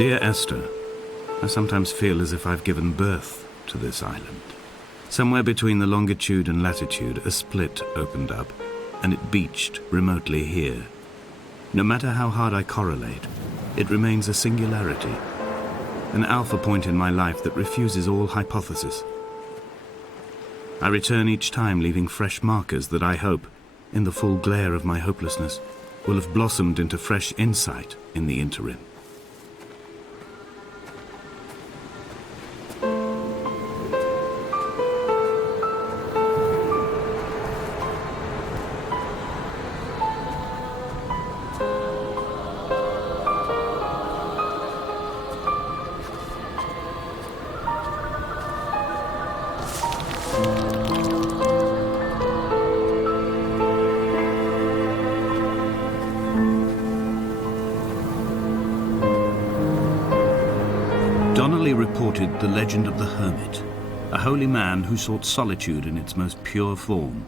Dear Esther, I sometimes feel as if I've given birth to this island. Somewhere between the longitude and latitude, a split opened up, and it beached remotely here. No matter how hard I correlate, it remains a singularity, an alpha point in my life that refuses all hypothesis. I return each time leaving fresh markers that I hope, in the full glare of my hopelessness, will have blossomed into fresh insight in the interim. Donnelly reported the legend of the hermit, a holy man who sought solitude in its most pure form.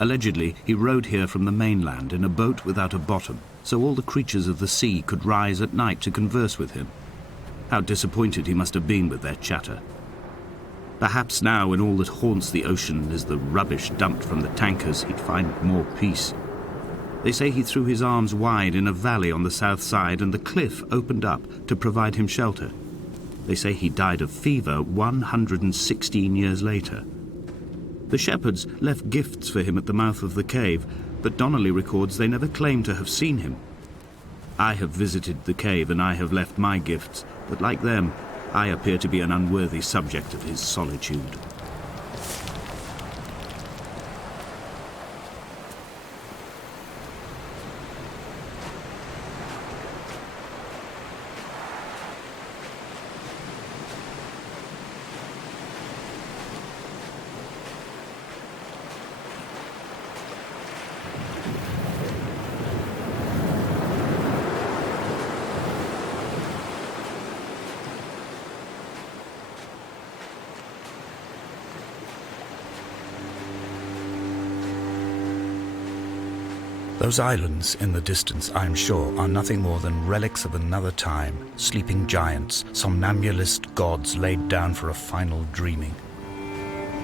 Allegedly, he rode here from the mainland in a boat without a bottom, so all the creatures of the sea could rise at night to converse with him. How disappointed he must have been with their chatter. Perhaps now, when all that haunts the ocean is the rubbish dumped from the tankers, he'd find more peace. They say he threw his arms wide in a valley on the south side, and the cliff opened up to provide him shelter. They say he died of fever 116 years later. The shepherds left gifts for him at the mouth of the cave, but Donnelly records they never claimed to have seen him. I have visited the cave and I have left my gifts, but like them, I appear to be an unworthy subject of his solitude. Those islands in the distance, I am sure, are nothing more than relics of another time, sleeping giants, somnambulist gods laid down for a final dreaming.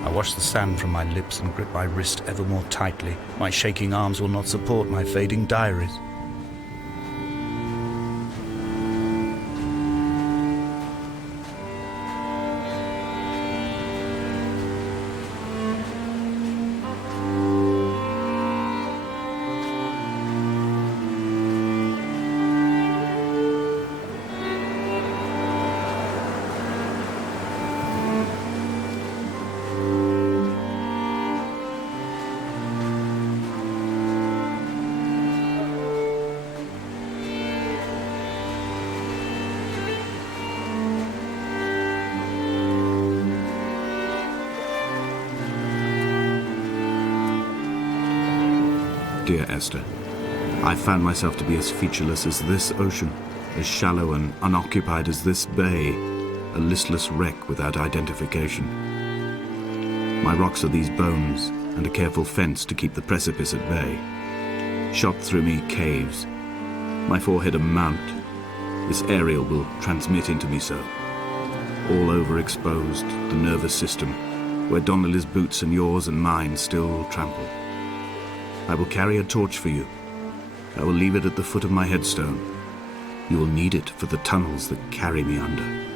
I wash the sand from my lips and grip my wrist ever more tightly. My shaking arms will not support my fading diaries. Dear Esther, I found myself to be as featureless as this ocean, as shallow and unoccupied as this bay, a listless wreck without identification. My rocks are these bones, and a careful fence to keep the precipice at bay. Shot through me caves, my forehead a mount. This aerial will transmit into me so. All overexposed, the nervous system, where Donnelly's boots and yours and mine still trample. I will carry a torch for you. I will leave it at the foot of my headstone. You will need it for the tunnels that carry me under.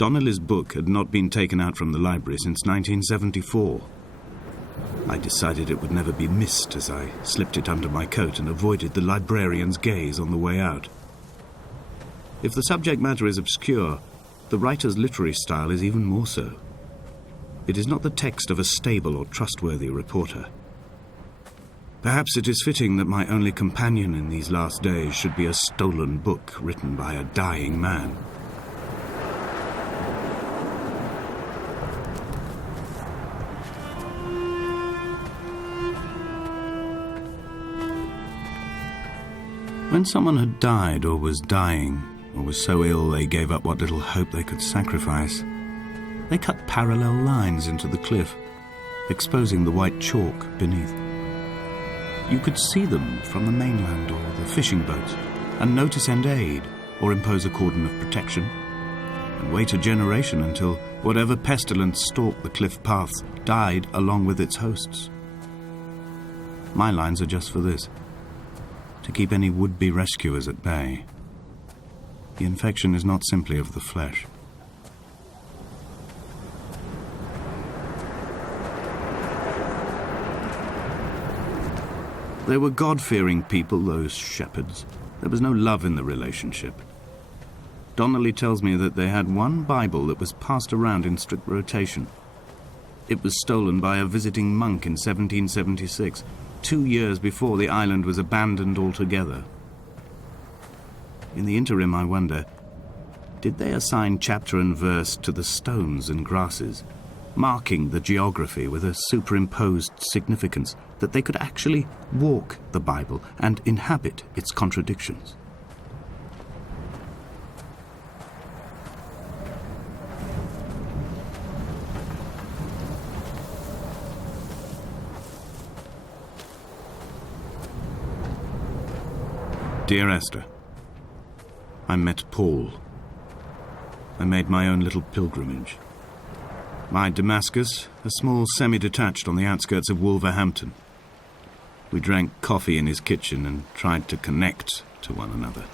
Donnelly's book had not been taken out from the library since 1974. I decided it would never be missed as I slipped it under my coat and avoided the librarian's gaze on the way out. If the subject matter is obscure, the writer's literary style is even more so. It is not the text of a stable or trustworthy reporter. Perhaps it is fitting that my only companion in these last days should be a stolen book written by a dying man. When someone had died or was dying, or was so ill they gave up what little hope they could sacrifice, they cut parallel lines into the cliff, exposing the white chalk beneath. You could see them from the mainland or the fishing boats, and know to send aid or impose a cordon of protection, and wait a generation until whatever pestilence stalked the cliff paths died along with its hosts. My lines are just for this: to keep any would-be rescuers at bay. The infection is not simply of the flesh. They were God-fearing people, those shepherds. There was no love in the relationship. Donnelly tells me that they had one Bible that was passed around in strict rotation. It was stolen by a visiting monk in 1776, 2 years before the island was abandoned altogether. In the interim, I wonder, did they assign chapter and verse to the stones and grasses, marking the geography with a superimposed significance that they could actually walk the Bible and inhabit its contradictions? Dear Esther, I met Paul. I made my own little pilgrimage. My Damascus, a small semi-detached on the outskirts of Wolverhampton. We drank coffee in his kitchen and tried to connect to one another.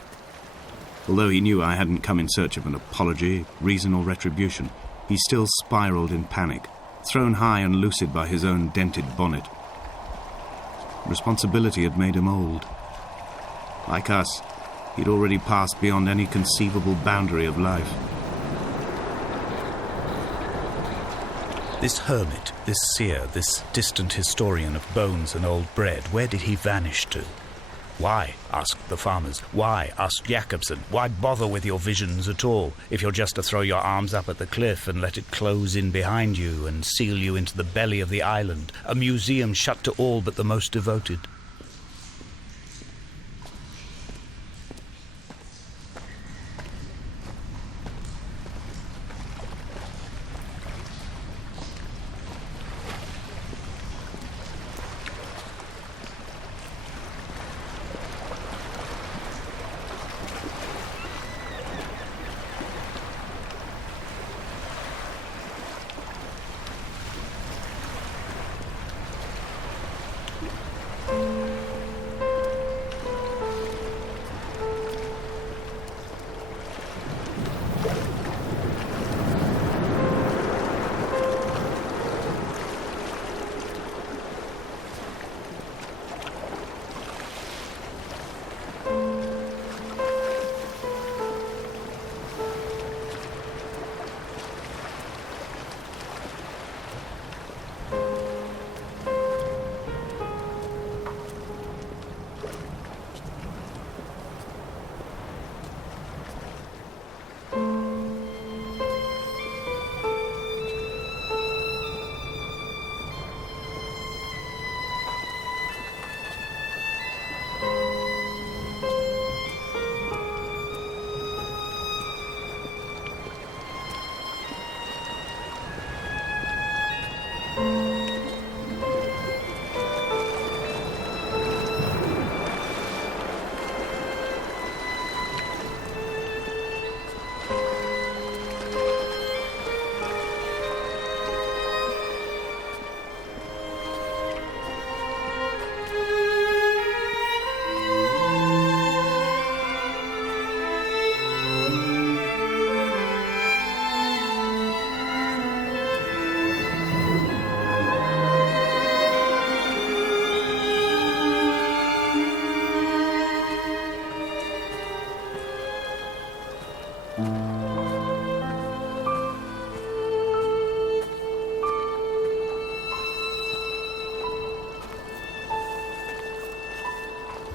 Although he knew I hadn't come in search of an apology, reason or retribution, he still spiraled in panic, thrown high and lucid by his own dented bonnet. Responsibility had made him old. Like us, he'd already passed beyond any conceivable boundary of life. This hermit, this seer, this distant historian of bones and old bread, where did he vanish to? Why, asked the farmers. Why, asked Jacobson. Why bother with your visions at all, if you're just to throw your arms up at the cliff and let it close in behind you and seal you into the belly of the island, a museum shut to all but the most devoted?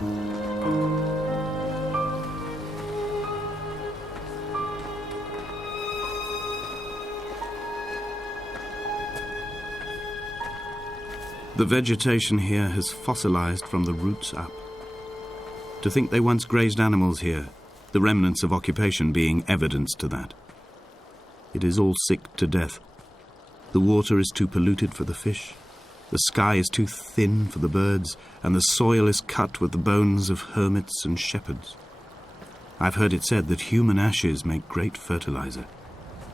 The vegetation here has fossilized from the roots up. To think they once grazed animals here, the remnants of occupation being evidence to that. It is all sick to death. The water is too polluted for the fish, the sky is too thin for the birds, and the soil is cut with the bones of hermits and shepherds. I've heard it said that human ashes make great fertilizer,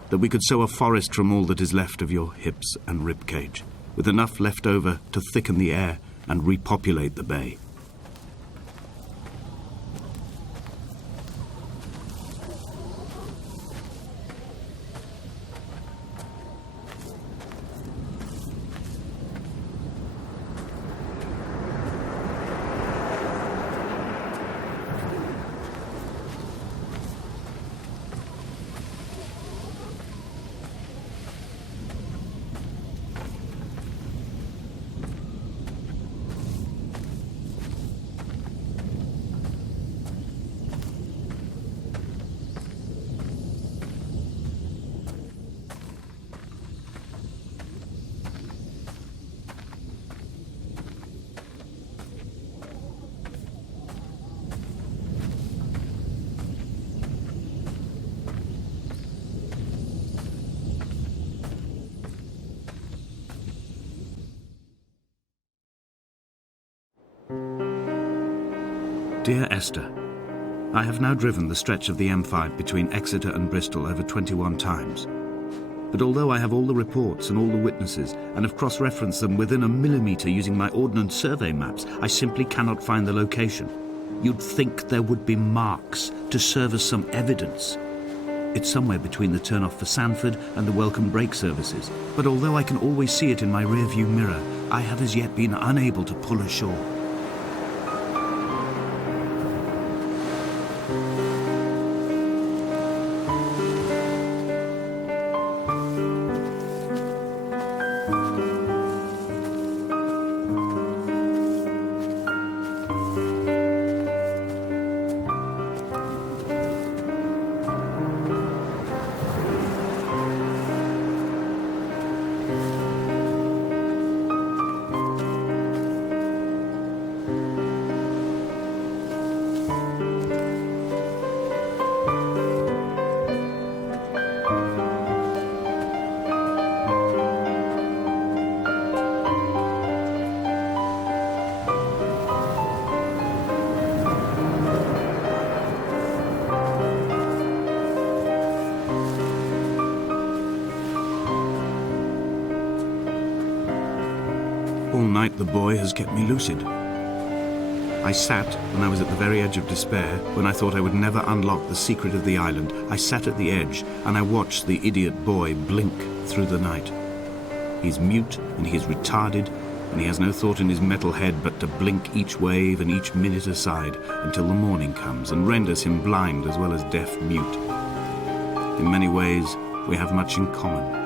that we could sow a forest from all that is left of your hips and rib cage, with enough left over to thicken the air and repopulate the bay. Dear Esther, I have now driven the stretch of the M5 between Exeter and Bristol over 21 times. But although I have all the reports and all the witnesses and have cross-referenced them within a millimetre using my Ordnance Survey maps, I simply cannot find the location. You'd think there would be marks to serve as some evidence. It's somewhere between the turn-off for Sanford and the welcome brake services. But although I can always see it in my rear-view mirror, I have as yet been unable to pull ashore. All night the boy has kept me lucid. I sat when I was at the very edge of despair, when I thought I would never unlock the secret of the island. I sat at the edge and I watched the idiot boy blink through the night. He's mute and he is retarded, and he has no thought in his metal head but to blink each wave and each minute aside until the morning comes and renders him blind as well as deaf-mute. In many ways, we have much in common.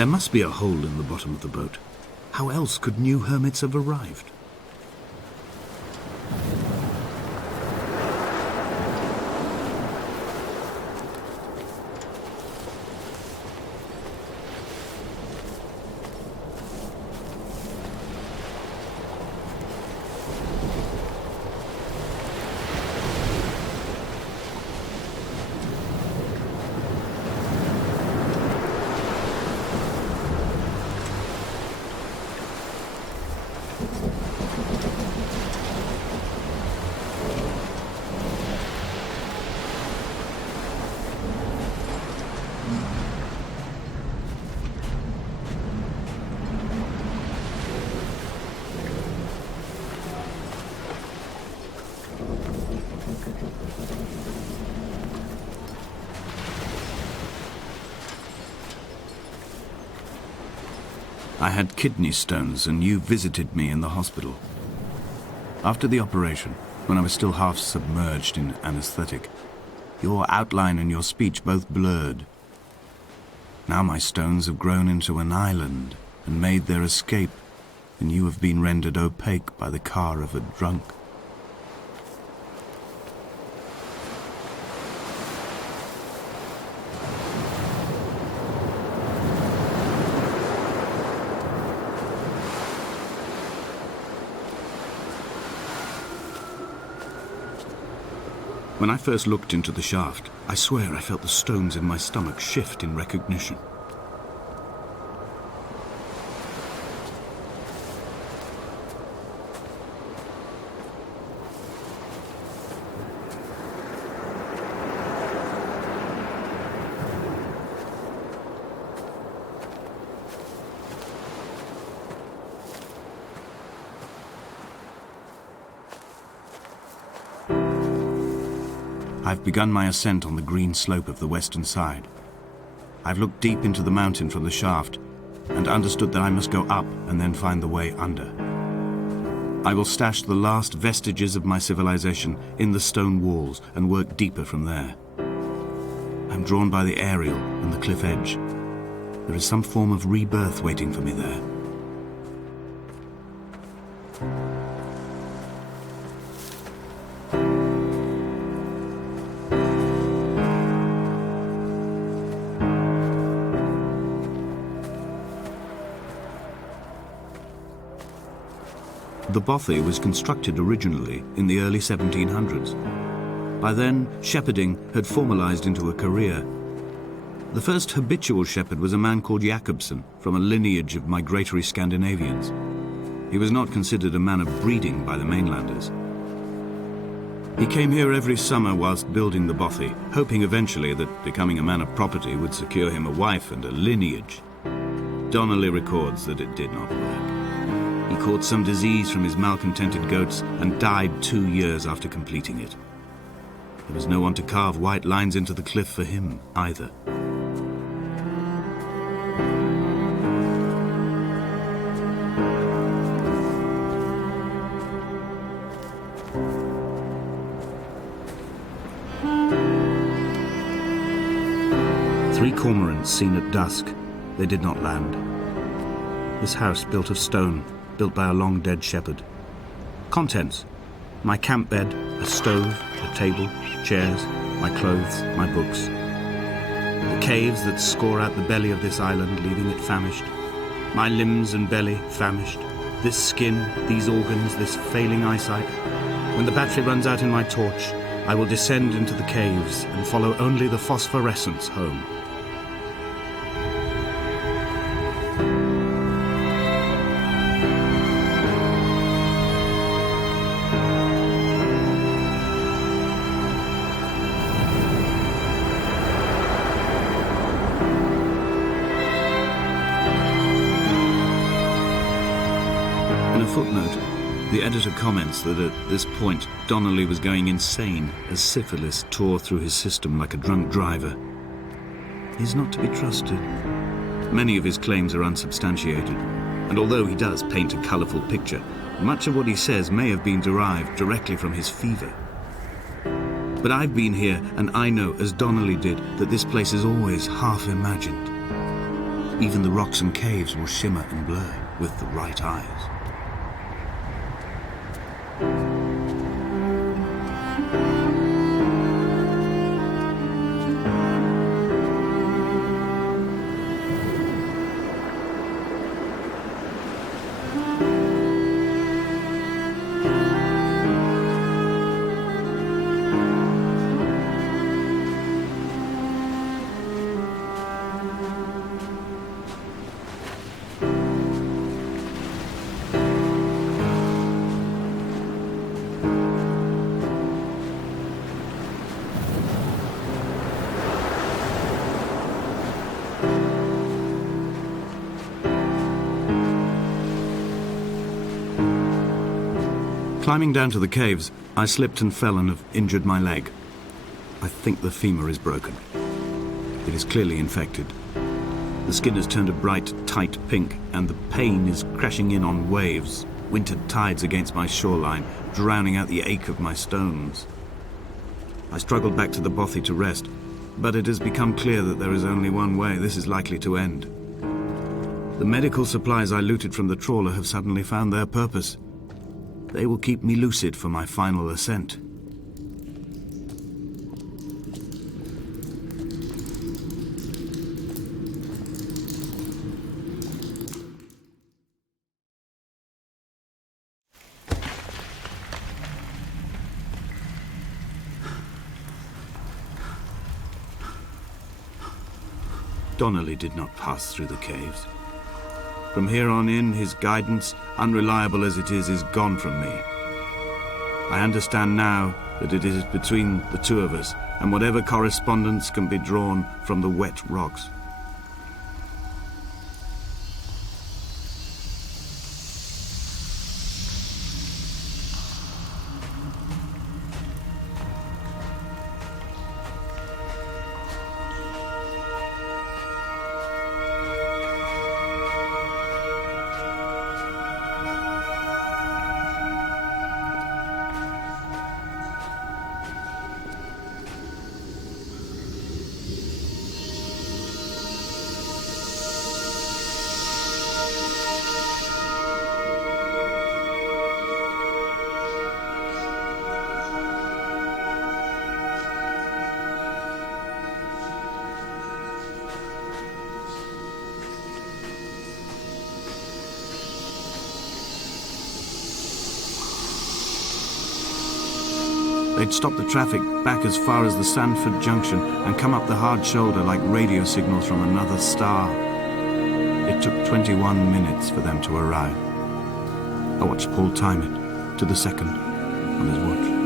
There must be a hole in the bottom of the boat. How else could new hermits have arrived? I had kidney stones, and you visited me in the hospital. After the operation, when I was still half submerged in anesthetic, your outline and your speech both blurred. Now my stones have grown into an island and made their escape, and you have been rendered opaque by the car of a drunk. When I first looked into the shaft, I swear I felt the stones in my stomach shift in recognition. I've begun my ascent on the green slope of the western side. I've looked deep into the mountain from the shaft and understood that I must go up and then find the way under. I will stash the last vestiges of my civilization in the stone walls and work deeper from there. I'm drawn by the aerial and the cliff edge. There is some form of rebirth waiting for me there. The bothy was constructed originally in the early 1700s. By then, shepherding had formalized into a career. The first habitual shepherd was a man called Jakobsen, from a lineage of migratory Scandinavians. He was not considered a man of breeding by the mainlanders. He came here every summer whilst building the bothy, hoping eventually that becoming a man of property would secure him a wife and a lineage. Donnelly records that it did not work. He caught some disease from his malcontented goats and died 2 years after completing it. There was no one to carve white lines into the cliff for him, either. Three cormorants seen at dusk. They did not land. This house built of stone, built by a long-dead shepherd. Contents: my camp bed, a stove, a table, chairs, my clothes, my books. The caves that score out the belly of this island, leaving it famished. My limbs and belly famished. This skin, these organs, this failing eyesight. When the battery runs out in my torch, I will descend into the caves and follow only the phosphorescence home. Footnote. The editor comments that at this point Donnelly was going insane as syphilis tore through his system like a drunk driver. He's not to be trusted. Many of his claims are unsubstantiated, and although he does paint a colourful picture, much of what he says may have been derived directly from his fever. But I've been here, and I know, as Donnelly did, that this place is always half imagined. Even the rocks and caves will shimmer and blur with the right eyes. Climbing down to the caves, I slipped and fell and have injured my leg. I think the femur is broken. It is clearly infected. The skin has turned a bright, tight pink, and the pain is crashing in on waves, winter tides against my shoreline, drowning out the ache of my stones. I struggled back to the bothy to rest, but it has become clear that there is only one way this is likely to end. The medical supplies I looted from the trawler have suddenly found their purpose. They will keep me lucid for my final ascent. Donnelly did not pass through the caves. From here on in, his guidance, unreliable as it is gone from me. I understand now that it is between the two of us, and whatever correspondence can be drawn from the wet rocks. They'd stop the traffic back as far as the Sandford Junction and come up the hard shoulder like radio signals from another star. It took 21 minutes for them to arrive. I watched Paul time it to the second on his watch.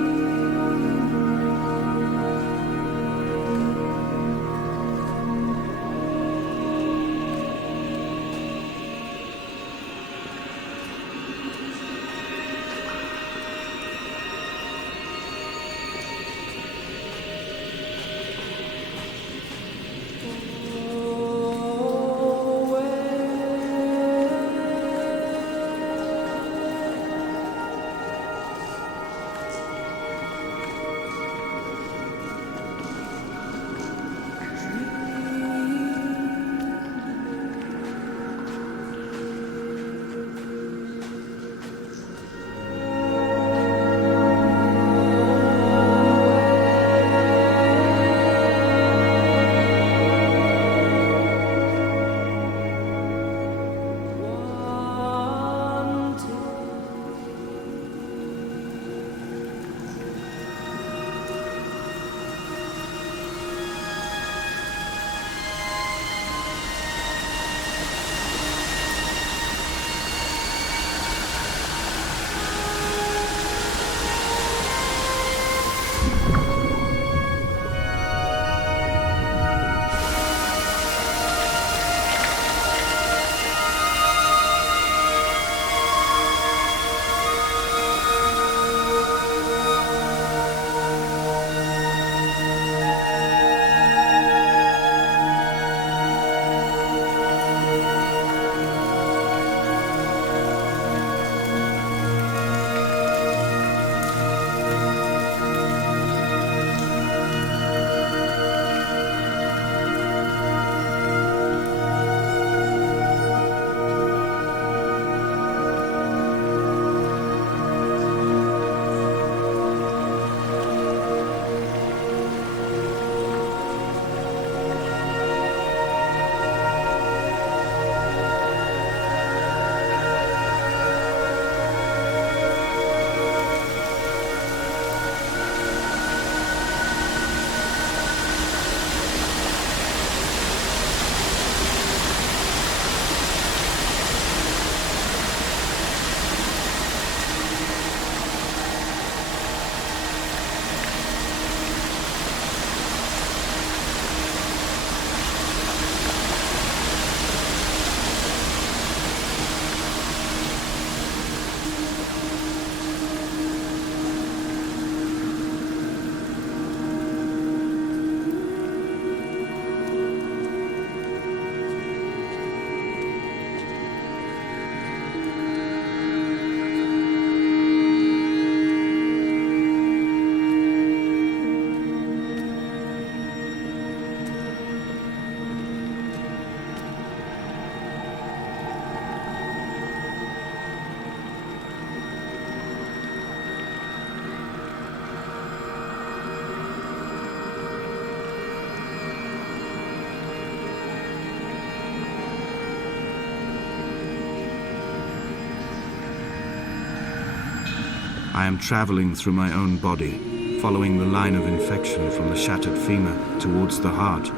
I am traveling through my own body, following the line of infection from the shattered femur towards the heart.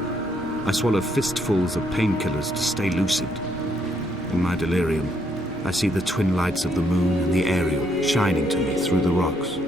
I swallow fistfuls of painkillers to stay lucid. In my delirium, I see the twin lights of the moon and the Ariel shining to me through the rocks.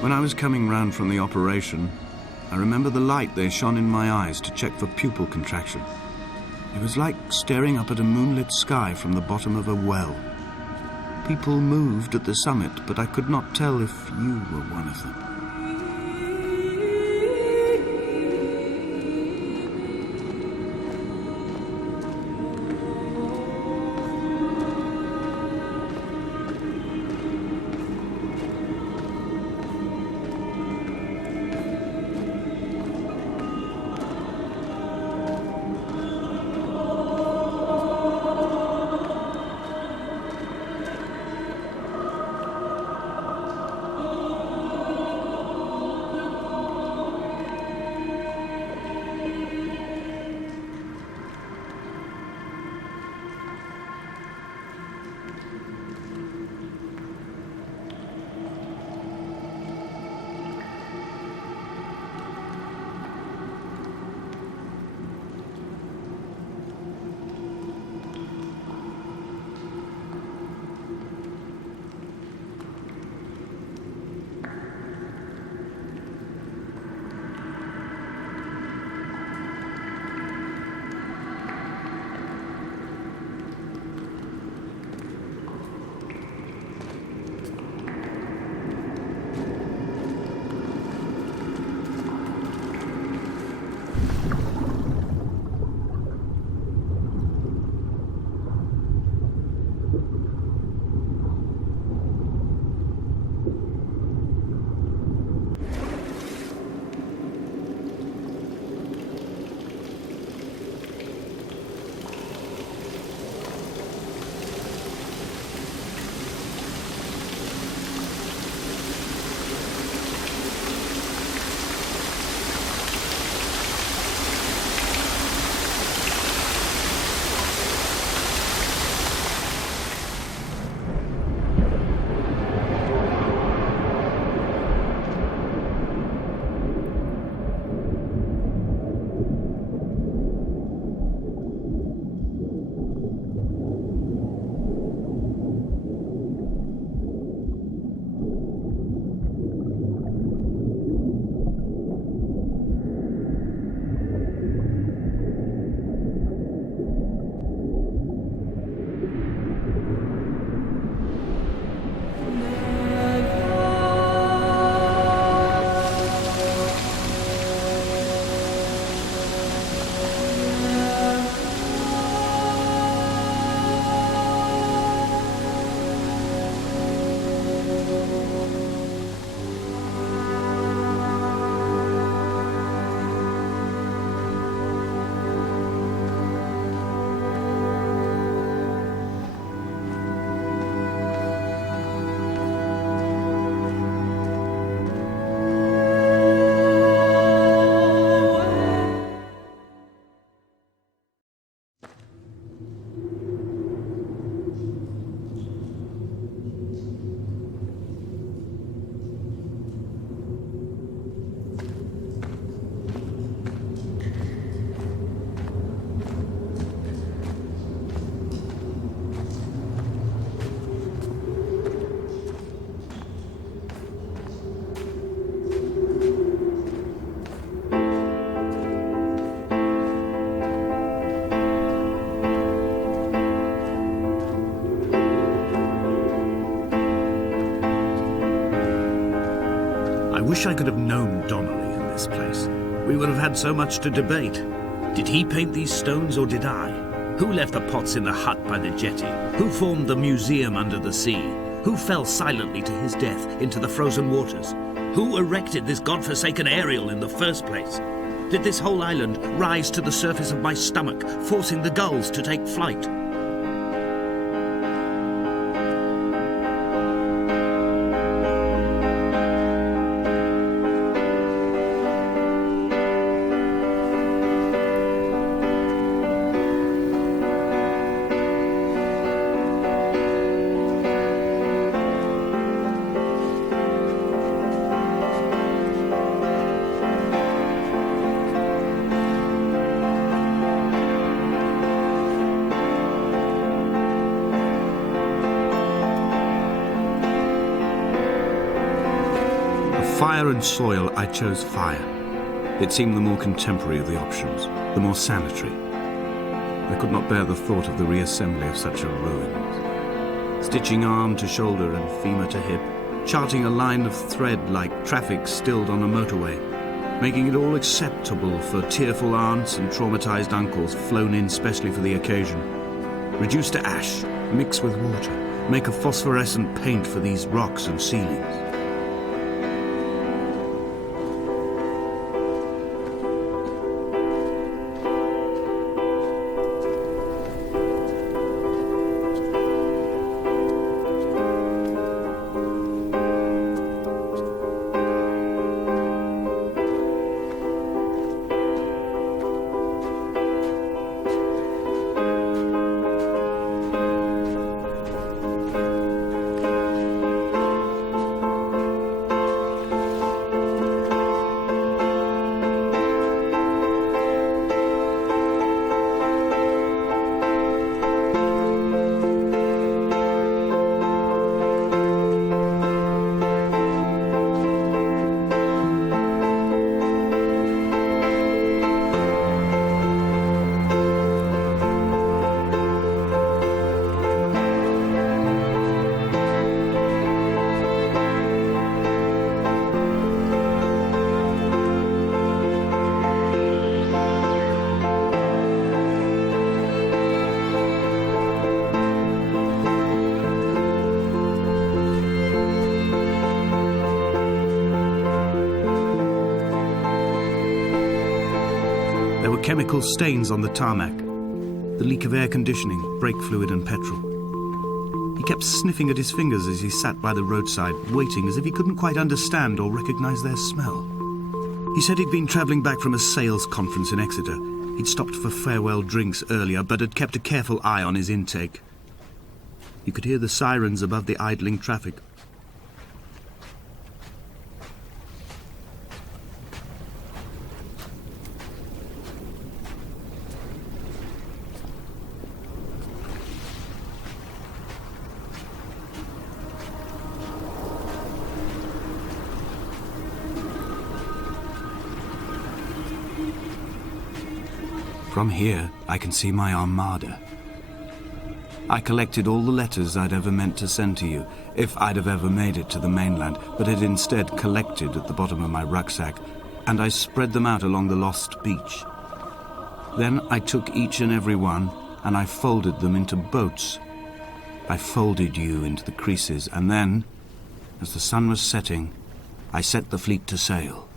When I was coming round from the operation, I remember the light they shone in my eyes to check for pupil contraction. It was like staring up at a moonlit sky from the bottom of a well. People moved at the summit, but I could not tell if you were one of them. wish I could have known Donnelly in this place. We would have had so much to debate. Did he paint these stones or did I? Who left the pots in the hut by the jetty? Who formed the museum under the sea? Who fell silently to his death into the frozen waters? Who erected this godforsaken aerial in the first place? Did this whole island rise to the surface of my stomach, forcing the gulls to take flight? Fire and soil, I chose fire. It seemed the more contemporary of the options, the more sanitary. I could not bear the thought of the reassembly of such a ruin. Stitching arm to shoulder and femur to hip, charting a line of thread like traffic stilled on a motorway, making it all acceptable for tearful aunts and traumatized uncles flown in specially for the occasion. Reduce to ash, mix with water, make a phosphorescent paint for these rocks and ceilings. There were chemical stains on the tarmac, the leak of air conditioning, brake fluid and petrol. He kept sniffing at his fingers as he sat by the roadside, waiting as if he couldn't quite understand or recognize their smell. He said he'd been travelling back from a sales conference in Exeter. He'd stopped for farewell drinks earlier, but had kept a careful eye on his intake. You could hear the sirens above the idling traffic. From here, I can see my armada. I collected all the letters I'd ever meant to send to you, if I'd have ever made it to the mainland, but had instead collected at the bottom of my rucksack, and I spread them out along the lost beach. Then I took each and every one, and I folded them into boats. I folded you into the creases, and then, as the sun was setting, I set the fleet to sail.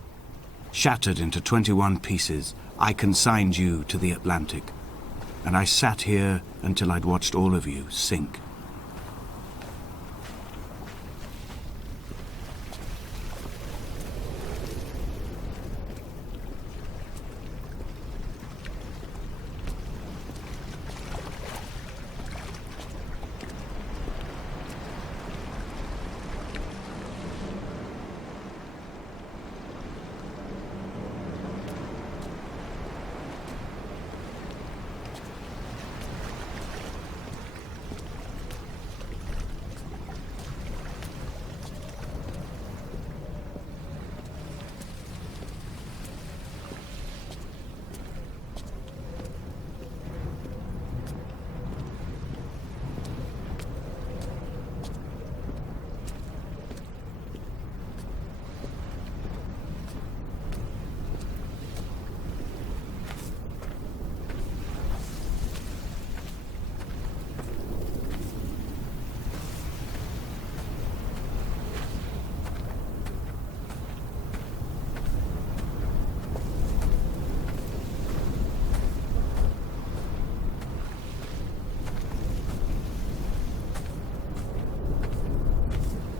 Shattered into 21 pieces, I consigned you to the Atlantic, and I sat here until I'd watched all of you sink.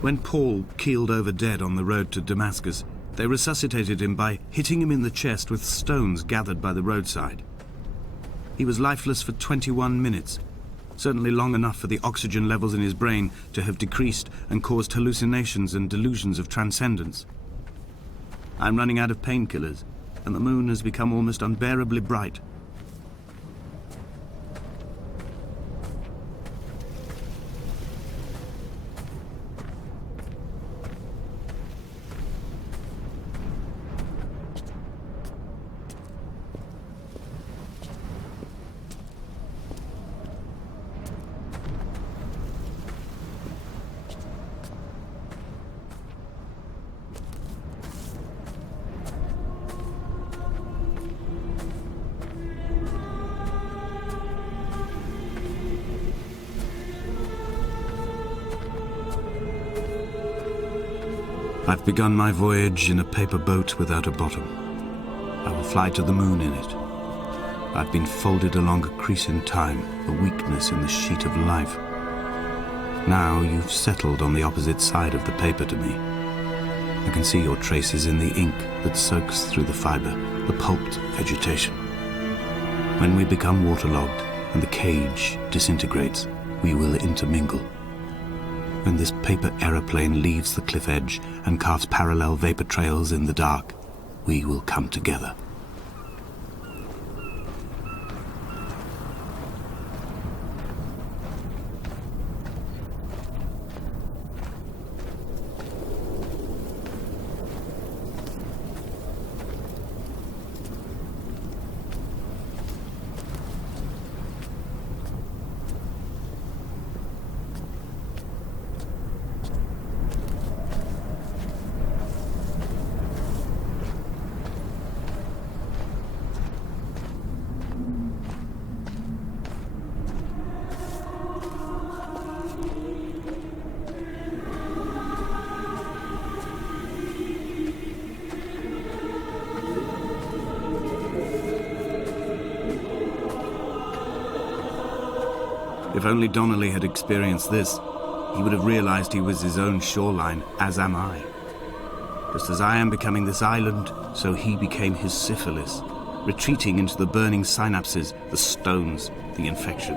When Paul keeled over dead on the road to Damascus, they resuscitated him by hitting him in the chest with stones gathered by the roadside. He was lifeless for 21 minutes, certainly long enough for the oxygen levels in his brain to have decreased and caused hallucinations and delusions of transcendence. I'm running out of painkillers, and the moon has become almost unbearably bright. I've begun my voyage in a paper boat without a bottom. I will fly to the moon in it. I've been folded along a crease in time, a weakness in the sheet of life. Now you've settled on the opposite side of the paper to me. I can see your traces in the ink that soaks through the fiber, the pulped vegetation. When we become waterlogged and the cage disintegrates, we will intermingle. When this paper aeroplane leaves the cliff edge and carves parallel vapor trails in the dark, we will come together. If only Donnelly had experienced this, he would have realized he was his own shoreline, as am I. Just as I am becoming this island, so he became his syphilis, retreating into the burning synapses, the stones, the infection.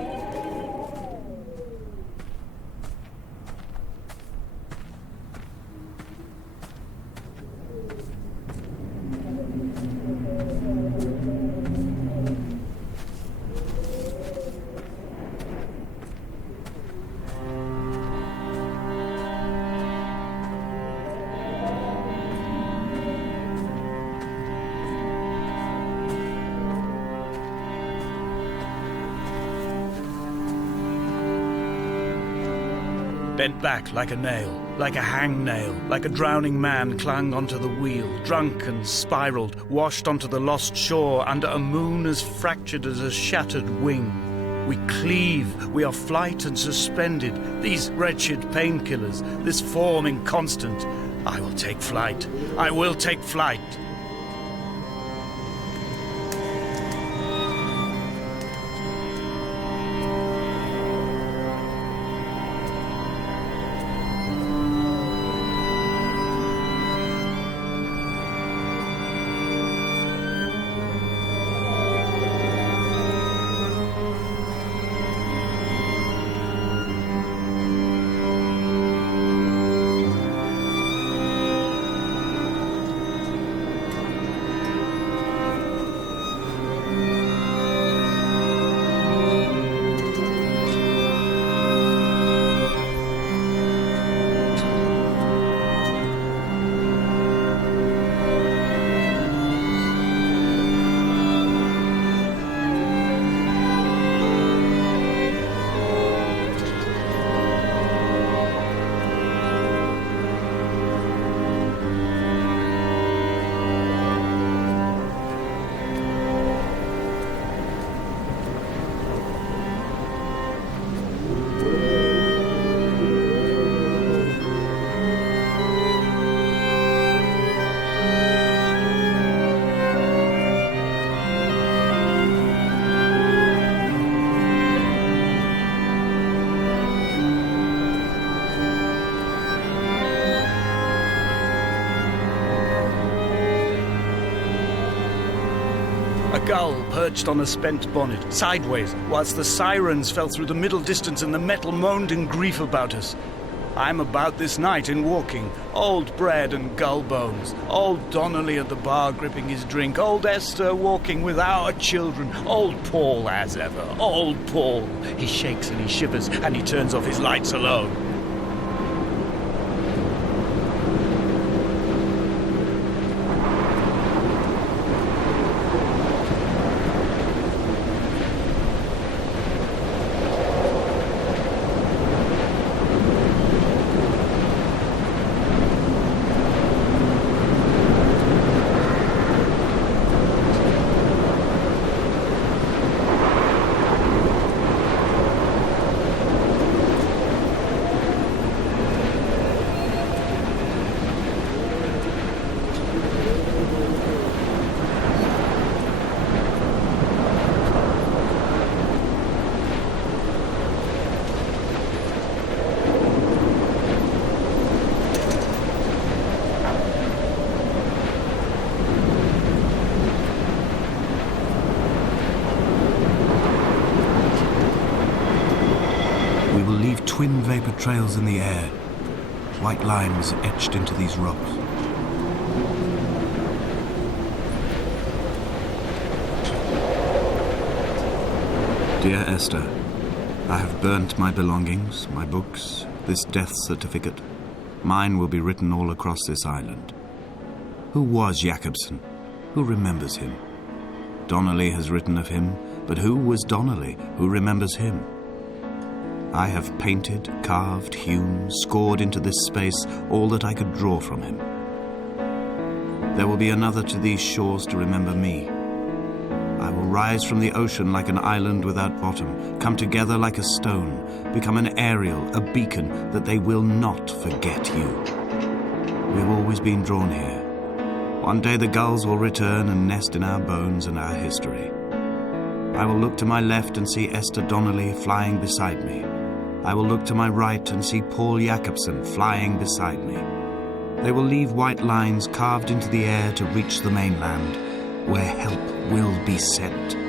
Bent back like a nail, like a hangnail, like a drowning man clung onto the wheel, drunk and spiraled, washed onto the lost shore under a moon as fractured as a shattered wing. We cleave, we are flight and suspended, these wretched painkillers, this form inconstant. I will take flight, I will take flight. gull perched on a spent bonnet, sideways, whilst the sirens fell through the middle distance and the metal moaned in grief about us. I'm about this night in walking, old bread and gull bones, old Donnelly at the bar gripping his drink, old Esther walking with our children, old Paul as ever, old Paul. He shakes and he shivers and he turns off his lights alone. We will leave twin vapor trails in the air, white lines etched into these rocks. Dear Esther, I have burnt my belongings, my books, this death certificate. Mine will be written all across this island. Who was Jakobsen? Who remembers him? Donnelly has written of him, but who was Donnelly? Who remembers him? I have painted, carved, hewn, scored into this space all that I could draw from him. There will be another to these shores to remember me. I will rise from the ocean like an island without bottom, come together like a stone, become an aerial, a beacon, that they will not forget you. We have always been drawn here. One day the gulls will return and nest in our bones and our history. I will look to my left and see Esther Donnelly flying beside me. I will look to my right and see Paul Jakobsen flying beside me. They will leave white lines carved into the air to reach the mainland, where help will be sent.